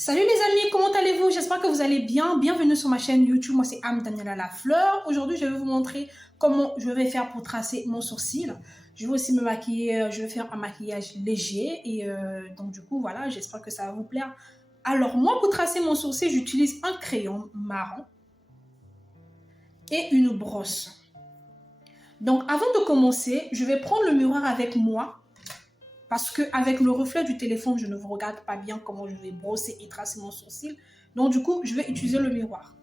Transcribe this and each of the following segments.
Salut les amis, comment allez-vous? J'espère que vous allez bien. Bienvenue sur ma chaîne YouTube. Moi, c'est Am Daniela Lafleur. Aujourd'hui, je vais vous montrer comment je vais faire pour tracer mon sourcil. Je vais aussi me maquiller. Je vais faire un maquillage léger. Et donc, du coup, voilà, j'espère que ça va vous plaire. Alors, moi, pour tracer mon sourcil, j'utilise un crayon marron et une brosse. Donc, avant de commencer, je vais prendre le miroir avec moi. Parce qu'avec le reflet du téléphone, je ne vous regarde pas bien comment je vais brosser et tracer mon sourcil. Donc, du coup, je vais utiliser le miroir.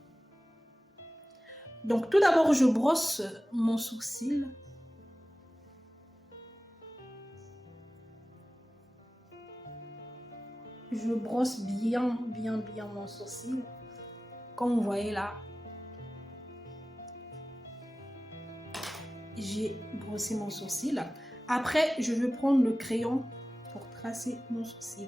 Donc, tout d'abord, je brosse mon sourcil. Je brosse bien mon sourcil. Comme vous voyez là, j'ai brossé mon sourcil. Après, je vais prendre le crayon pour tracer mon sourcil.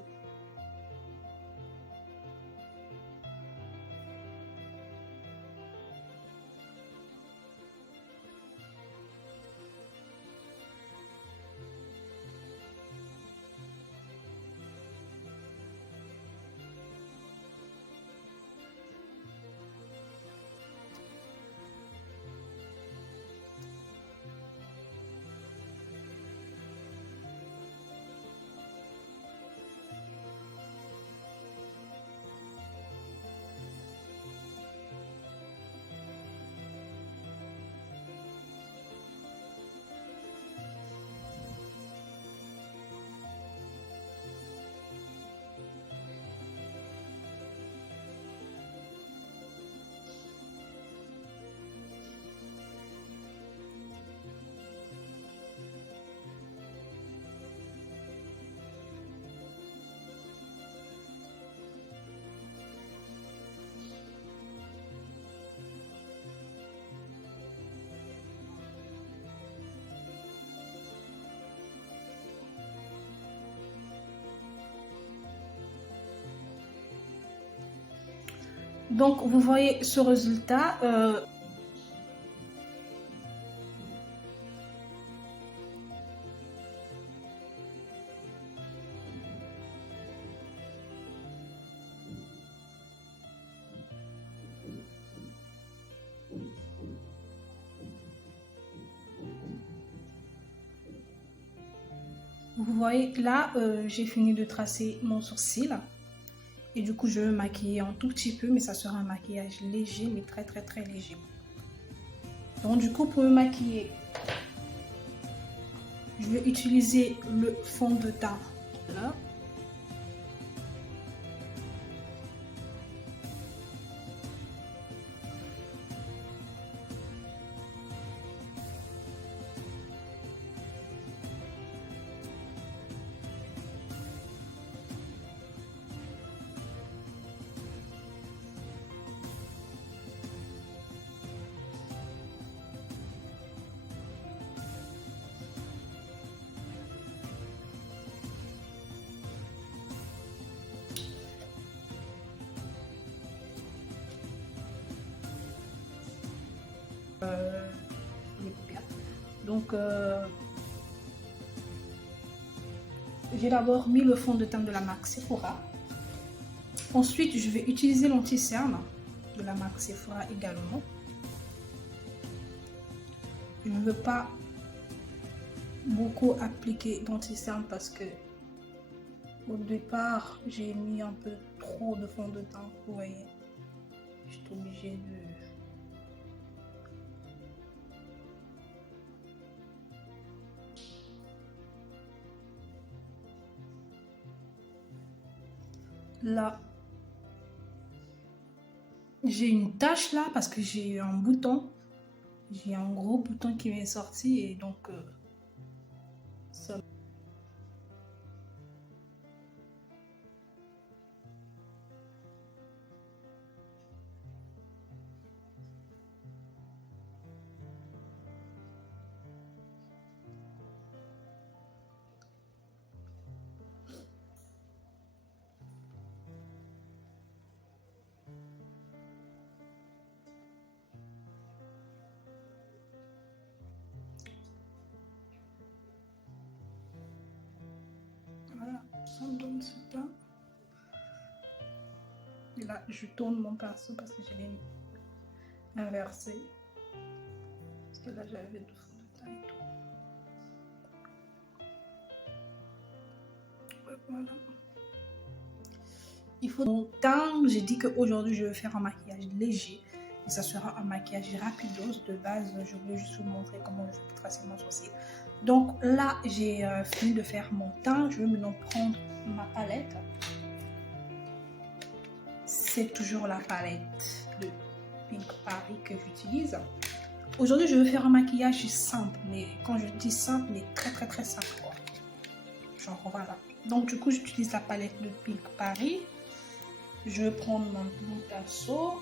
Donc, vous voyez ce résultat. Vous voyez là, j'ai fini de tracer mon sourcil. Et du coup, je vais me maquiller un tout petit peu, mais ça sera un maquillage léger, mais très léger. Donc du coup, pour me maquiller, je vais utiliser le fond de teint là. Les paupières. Donc, j'ai d'abord mis le fond de teint de la marque Sephora. Ensuite, je vais utiliser l'anti-cerne de la marque Sephora également. Je ne veux pas beaucoup appliquer d'anti-cerne parce que au départ, j'ai mis un peu trop de fond de teint. Vous voyez, je suis obligée de... Là, j'ai une tache là parce que j'ai un bouton. J'ai un gros bouton qui m'est sorti et donc ça. Voilà, ça me donne ce teint. Et là, je tourne mon pinceau parce que je l'ai inversé. Parce que là, j'avais du fond de teint et tout. Ouais, voilà. Il faut mon teint. J'ai dit qu'aujourd'hui, je vais faire un maquillage léger. Et ça sera un maquillage rapidos. De base, je voulais juste vous montrer comment je fais tracer mon sourcil. Donc là, j'ai fini de faire mon teint. Je vais maintenant prendre ma palette. C'est toujours la palette de Pink Paris que j'utilise. Aujourd'hui, je vais faire un maquillage simple. Mais quand je dis simple, mais très simple, quoi. Genre, voilà. Donc, du coup, j'utilise la palette de Pink Paris. Je vais prendre mon pinceau.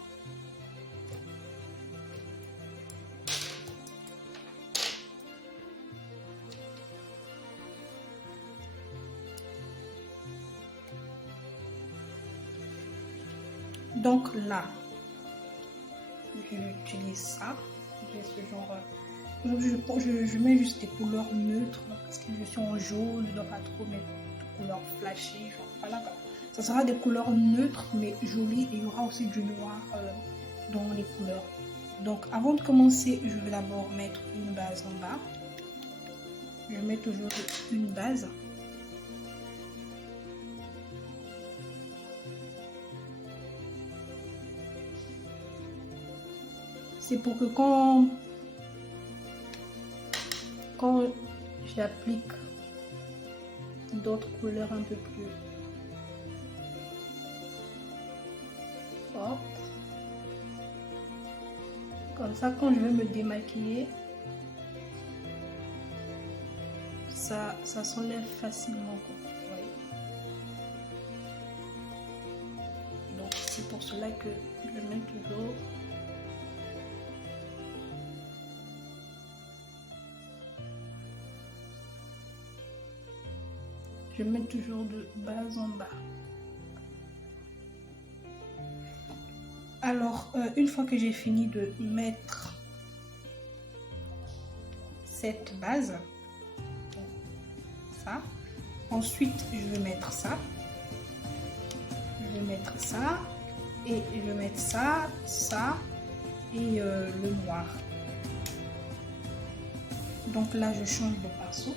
Donc là, j'utilise ça. J'ai ce genre. Aujourd'hui, je mets juste des couleurs neutres parce que je suis en jaune. Je ne dois pas trop mettre de couleurs flashy. Genre, voilà. Ça sera des couleurs neutres mais jolies. Et il y aura aussi du noir dans les couleurs. Donc avant de commencer, je vais d'abord mettre une base en bas. Je mets toujours une base. C'est pour que quand j'applique d'autres couleurs un peu plus fortes, comme ça quand je vais me démaquiller, ça s'enlève facilement, quoi, vous voyez. Donc c'est pour cela que je mets toujours de base en bas. Alors, une fois que j'ai fini de mettre cette base, ça, ensuite je vais mettre ça, je vais mettre ça, et je vais mettre ça, ça, et le noir. Donc là, je change de pinceau.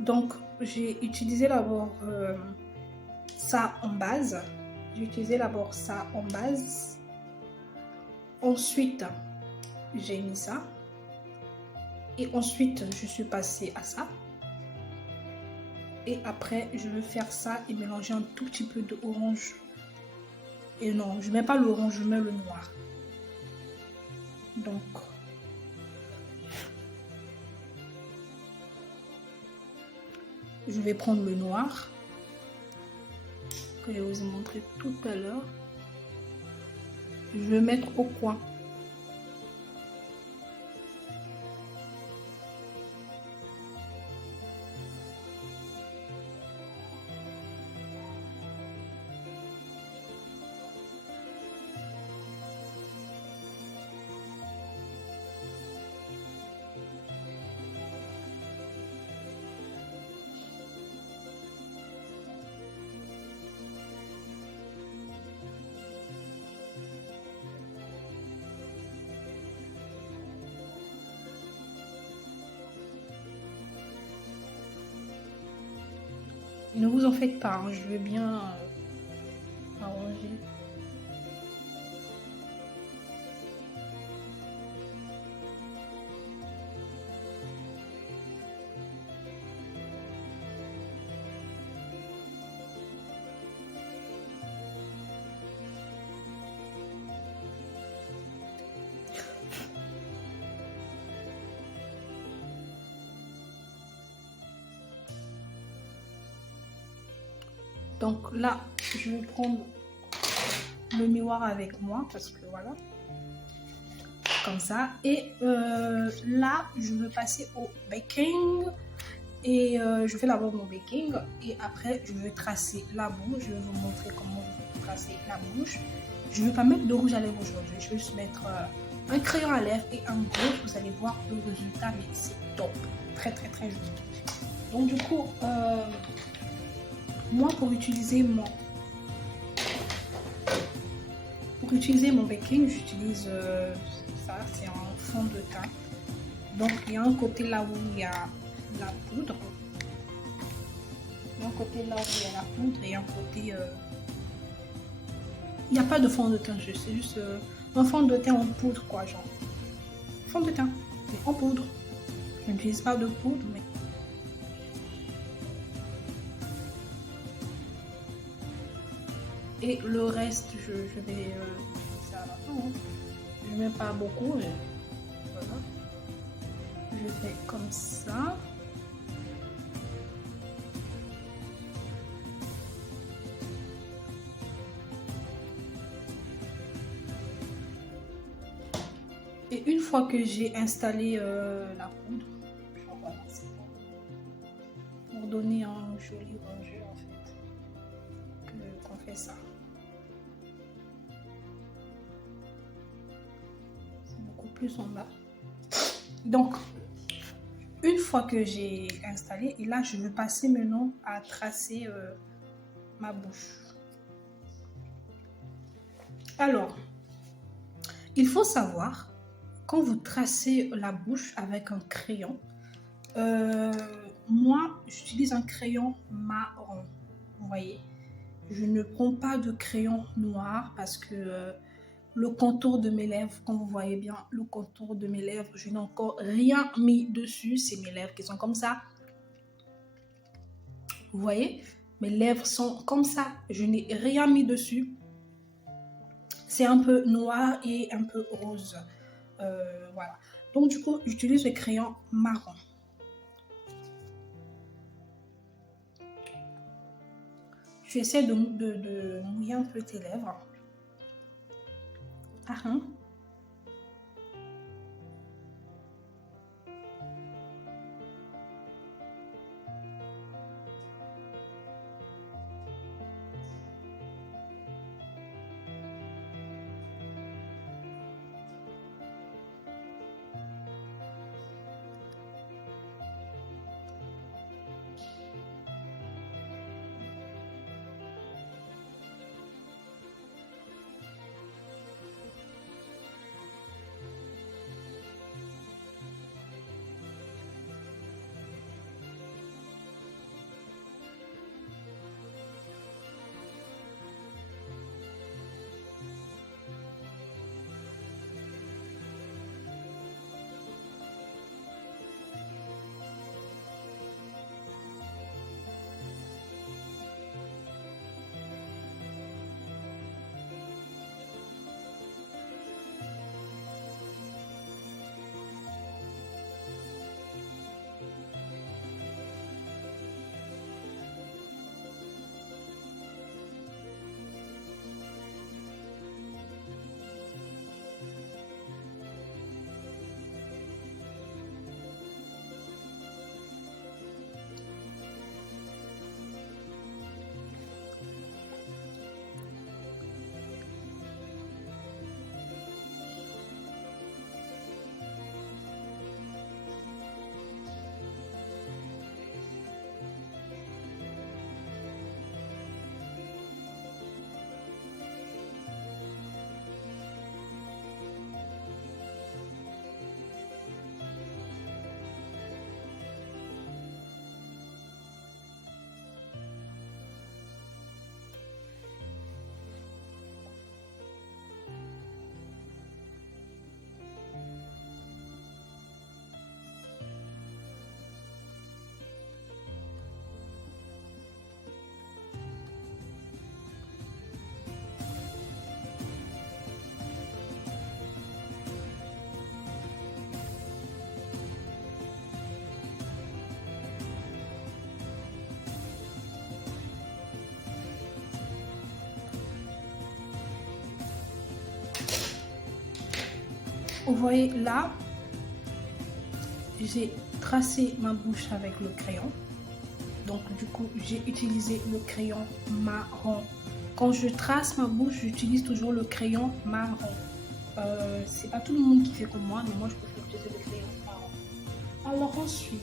Donc, j'ai utilisé d'abord ça en base. J'ai utilisé d'abord ça en base. Ensuite, j'ai mis ça. Et ensuite, je suis passée à ça. Et après, je vais faire ça et mélanger un tout petit peu d'orange. Et non, je ne mets pas l'orange, je mets le noir. Donc, je vais prendre le noir que je vous ai montré tout à l'heure. Je vais mettre au coin. Ne vous en faites pas, hein, je vais bien arranger. Donc là, je vais prendre le miroir avec moi parce que voilà, comme ça. Et là, je vais passer au baking. Et je vais d'abord mon baking. Et après, je vais tracer la bouche. Je vais vous montrer comment je vais tracer la bouche. Je ne vais pas mettre de rouge à lèvres aujourd'hui. Je vais juste mettre un crayon à lèvres et un rouge. Vous allez voir le résultat, mais c'est top. Très, très, très joli. Donc du coup, moi, pour utiliser mon baking, j'utilise ça, c'est en fond de teint. Donc, il y a un côté là où il y a la poudre. Il y a un côté là où il y a la poudre et un côté... il n'y a pas de fond de teint, c'est juste un fond de teint en poudre, quoi, genre. Fond de teint, mais en poudre. Je n'utilise pas de poudre, mais... Et le reste, je vais... ça à la fin, hein. Je ne mets pas beaucoup, mais voilà. Je fais comme ça. Et une fois que j'ai installé la poudre, voilà, c'est bon. Pour donner un joli rendu en fait, qu'on fait ça. C'est beaucoup plus en bas. Donc, une fois que j'ai installé, et là je vais passer maintenant à tracer ma bouche. Alors, il faut savoir, quand vous tracez la bouche avec un crayon, moi j'utilise un crayon marron, vous voyez. Je ne prends pas de crayon noir parce que le contour de mes lèvres, comme vous voyez bien, le contour de mes lèvres, je n'ai encore rien mis dessus. C'est mes lèvres qui sont comme ça. Vous voyez, mes lèvres sont comme ça. Je n'ai rien mis dessus. C'est un peu noir et un peu rose. Voilà. Donc du coup, j'utilise le crayon marron. Je vais essayer de mouiller un peu tes lèvres. Ah, hein. Vous voyez là, j'ai tracé ma bouche avec le crayon. Donc du coup, j'ai utilisé le crayon marron. Quand je trace ma bouche, j'utilise toujours le crayon marron. C'est pas tout le monde qui fait comme moi, mais moi je préfère utiliser le crayon marron. Alors ensuite,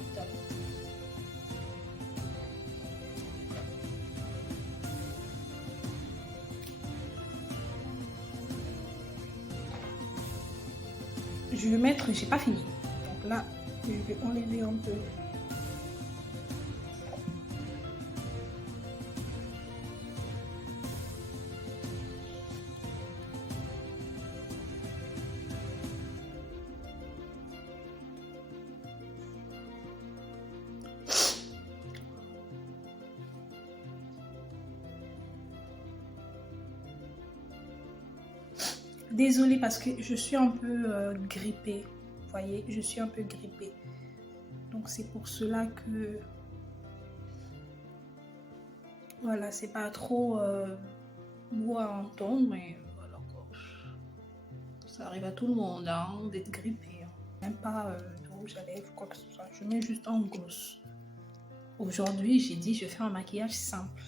je vais mettre, j'ai pas fini. Donc là, je vais enlever un peu. Désolée parce que je suis un peu grippée. Vous voyez, je suis un peu grippée. Donc c'est pour cela que... Voilà, c'est pas trop beau à entendre, mais voilà quoi. Ça arrive à tout le monde hein, d'être grippé. Hein. Même pas de rouge à lèvres, quoi que ce soit. Je mets juste un gloss. Aujourd'hui, j'ai dit je vais faire un maquillage simple.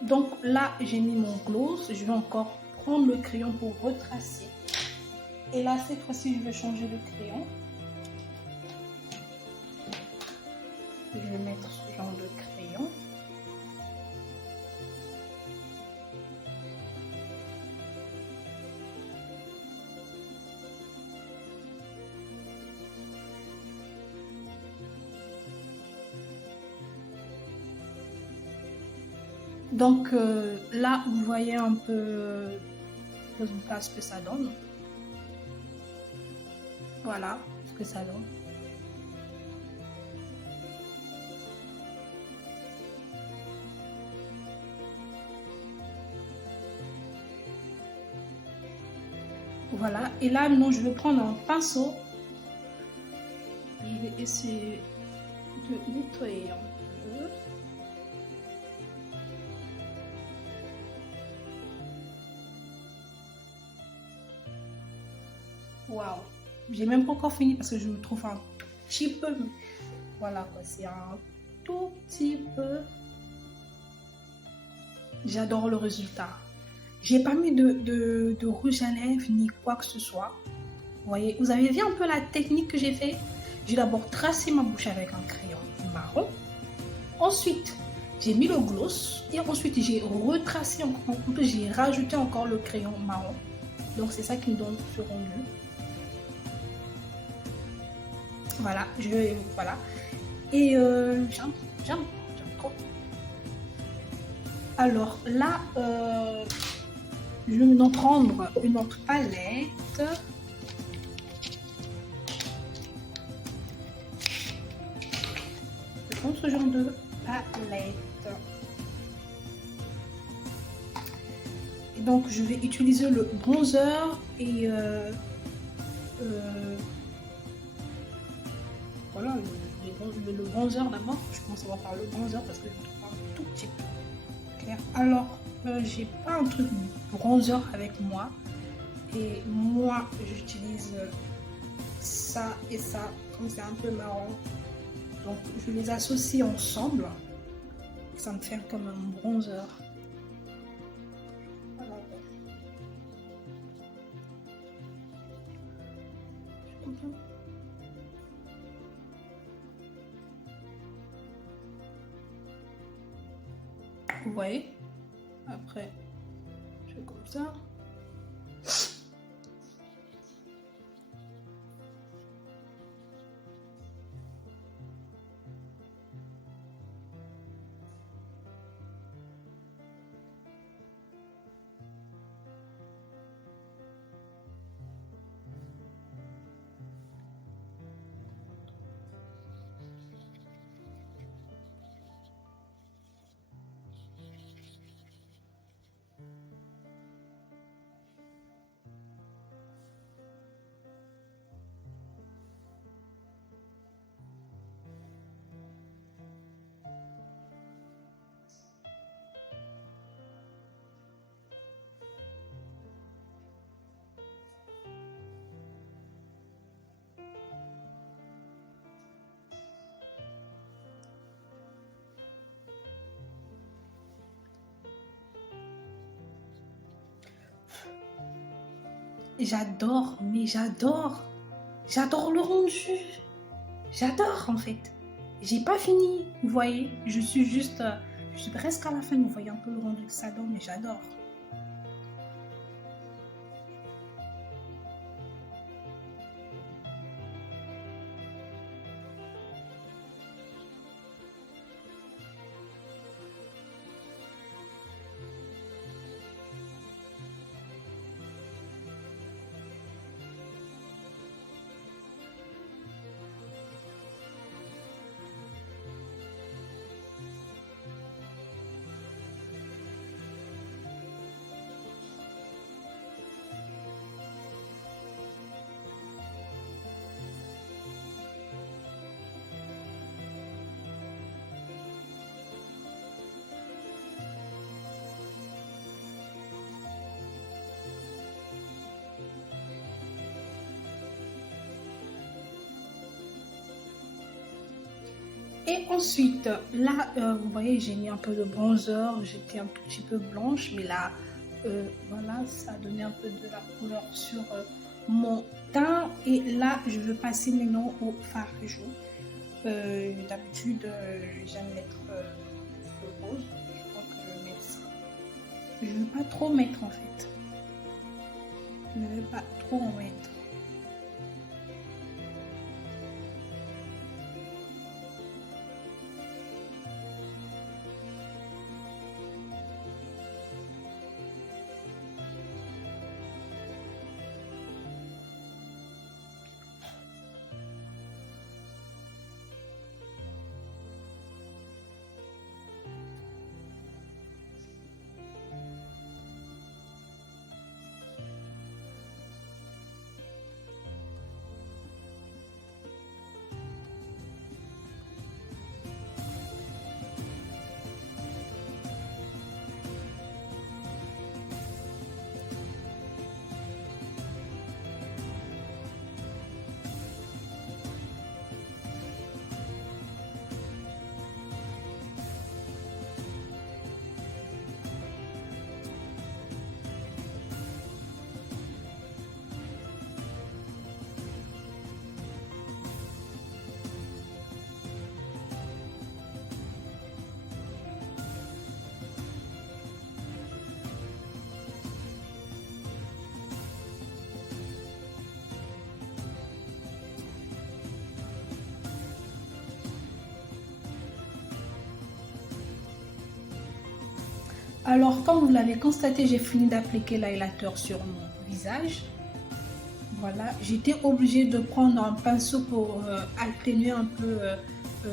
Donc là, j'ai mis mon gloss. Je vais encore prendre le crayon pour retracer. Et là, cette fois-ci, je vais changer le crayon. Je vais mettre ce genre de crayon. Donc là, vous voyez un peu le résultat, ce que ça donne. Voilà ce que ça donne. Voilà, et là maintenant je vais prendre un pinceau. Je vais essayer de nettoyer un peu. Waouh, j'ai même pas encore fini parce que je me trouve un petit peu. Voilà quoi, c'est un tout petit peu. J'adore le résultat. J'ai pas mis de rouge à lèvres ni quoi que ce soit. Vous voyez, vous avez vu un peu la technique que j'ai fait. J'ai d'abord tracé ma bouche avec un crayon marron. Ensuite, j'ai mis le gloss. Et ensuite, j'ai retracé encore. J'ai rajouté encore le crayon marron. Donc, c'est ça qui me donne ce rendu. Voilà, voilà. Et j'aime trop. Alors là, je vais maintenant prendre une autre palette. Je prends ce genre de palette. Et donc, je vais utiliser le bronzer et voilà, le bronzer d'abord. Je commence à voir par le bronzer parce que je le trouve un tout petit peu clair. Alors, j'ai pas un truc bronzer avec moi. Et moi, j'utilise ça et ça, comme c'est un peu marron. Donc, je les associe ensemble. Et ça me fait comme un bronzer. Voilà. Vous voyez? Après, je fais comme ça. J'adore, mais j'adore. J'adore le rendu. J'adore en fait. J'ai pas fini, vous voyez. Je suis presque à la fin. Vous voyez un peu le rendu que ça donne, mais j'adore. Et ensuite, là, vous voyez, j'ai mis un peu de bronzer, j'étais un tout petit peu blanche, mais là, voilà, ça a donné un peu de la couleur sur mon teint. Et là, je veux passer maintenant au fard de joue. D'habitude, j'aime mettre le rose, je crois que je vais mettre ça. Je ne veux pas trop mettre en fait. Je ne veux pas trop en mettre. Alors, comme vous l'avez constaté, j'ai fini d'appliquer l'highlighter sur mon visage. Voilà, j'étais obligée de prendre un pinceau pour atténuer un peu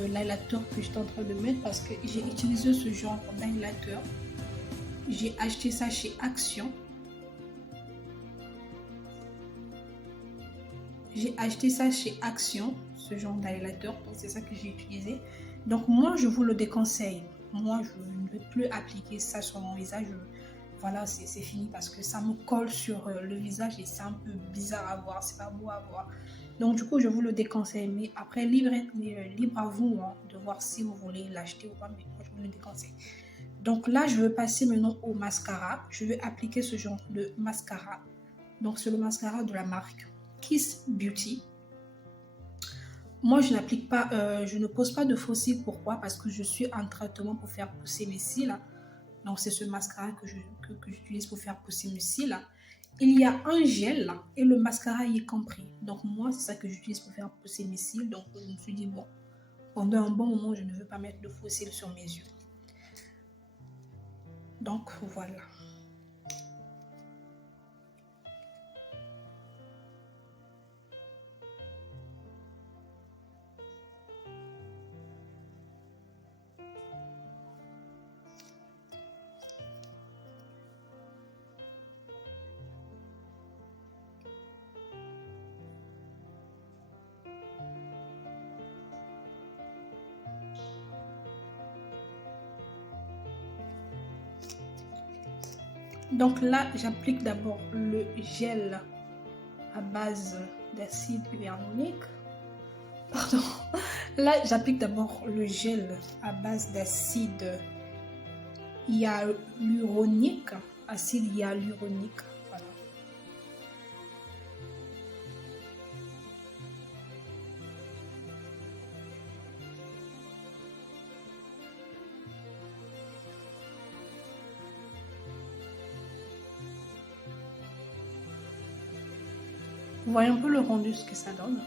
l'highlighter que j'étais en train de mettre parce que j'ai utilisé ce genre d'highlighter. J'ai acheté ça chez Action. J'ai acheté ça chez Action. ce genre d'highlighter. Donc c'est ça que j'ai utilisé. Donc moi, je vous le déconseille. Moi, je ne vais plus appliquer ça sur mon visage. Voilà, c'est fini parce que ça me colle sur le visage et c'est un peu bizarre à voir, c'est pas beau à voir. Donc du coup, je vous le déconseille. Mais après, libre à vous hein, de voir si vous voulez l'acheter ou pas. Mais moi, je vous le déconseille. Donc là, je vais passer maintenant au mascara. Je vais appliquer ce genre de mascara. Donc c'est le mascara de la marque Kiss Beauty. Moi, je n'applique pas, je ne pose pas de faux cils. Pourquoi? Parce que je suis en traitement pour faire pousser mes cils. Donc c'est ce mascara que j'utilise pour faire pousser mes cils. Il y a un gel et le mascara y est compris. Donc moi, c'est ça que j'utilise pour faire pousser mes cils. Donc je me suis dit, bon, pendant un bon moment, je ne veux pas mettre de faux cils sur mes yeux. Donc voilà. Donc là, j'applique d'abord le gel à base d'acide hyaluronique. Pardon. Là, j'applique d'abord le gel à base d'acide hyaluronique. Acide hyaluronique. Voilà. Vous voyez un peu le rendu, ce que ça donne.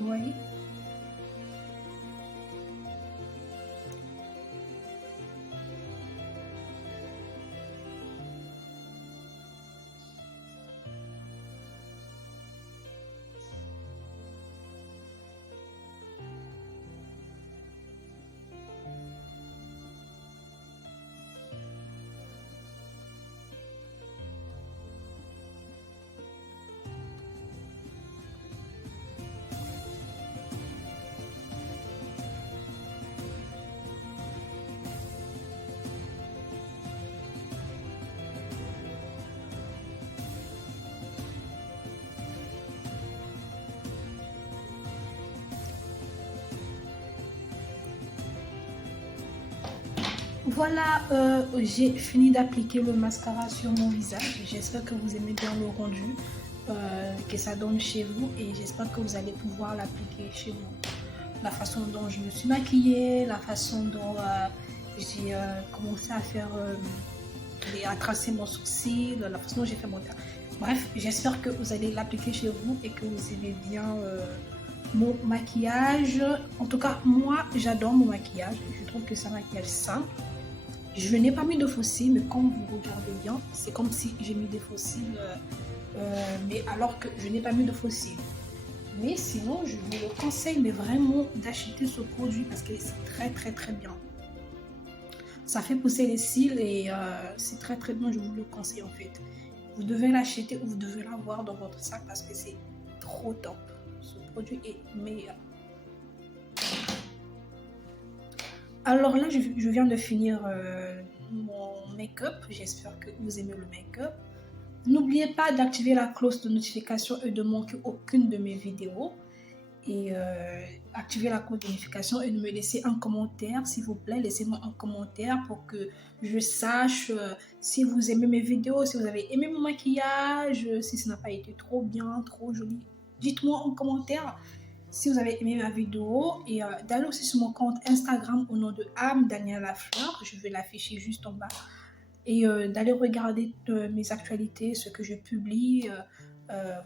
Vous voyez? Voilà, j'ai fini d'appliquer le mascara sur mon visage. J'espère que vous aimez bien le rendu que ça donne chez vous et j'espère que vous allez pouvoir l'appliquer chez vous. La façon dont je me suis maquillée, la façon dont j'ai commencé à faire à tracer mon sourcil, la façon dont j'ai fait mon teint. Bref, j'espère que vous allez l'appliquer chez vous et que vous aimez bien mon maquillage. En tout cas, moi, j'adore mon maquillage. Je trouve que c'est un maquillage simple. Je n'ai pas mis de faux cils, mais quand vous regardez bien, c'est comme si j'ai mis des faux cils, mais alors que je n'ai pas mis de faux cils. Mais sinon, je vous le conseille, mais vraiment d'acheter ce produit parce que c'est très très très bien. Ça fait pousser les cils et c'est très très bien, je vous le conseille en fait. Vous devez l'acheter ou vous devez l'avoir dans votre sac parce que c'est trop top. Ce produit est meilleur. Alors là, je viens de finir mon make-up. J'espère que vous aimez le make-up. N'oubliez pas d'activer la cloche de notification et de manquer aucune de mes vidéos. et activer la cloche de notification et de me laisser un commentaire, s'il vous plaît. Laissez-moi un commentaire pour que je sache si vous aimez mes vidéos, si vous avez aimé mon maquillage, si ça n'a pas été trop bien, trop joli. Dites-moi en commentaire si vous avez aimé ma vidéo et d'aller aussi sur mon compte Instagram au nom de Am Daniela Lafleur. Je vais l'afficher juste en bas. Et d'aller regarder mes actualités, ce que je publie.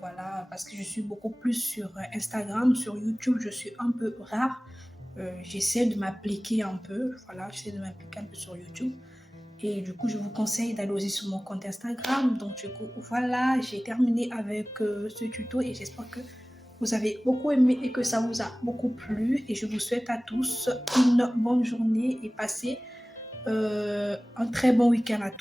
Voilà, parce que je suis beaucoup plus sur Instagram, sur YouTube, je suis un peu rare. J'essaie de m'appliquer un peu, voilà, j'essaie de m'appliquer un peu sur YouTube. Et du coup, je vous conseille d'aller aussi sur mon compte Instagram. Donc, du coup, voilà, j'ai terminé avec ce tuto et j'espère que vous avez beaucoup aimé et que ça vous a beaucoup plu. Et je vous souhaite à tous une bonne journée et passez un très bon week-end à tous.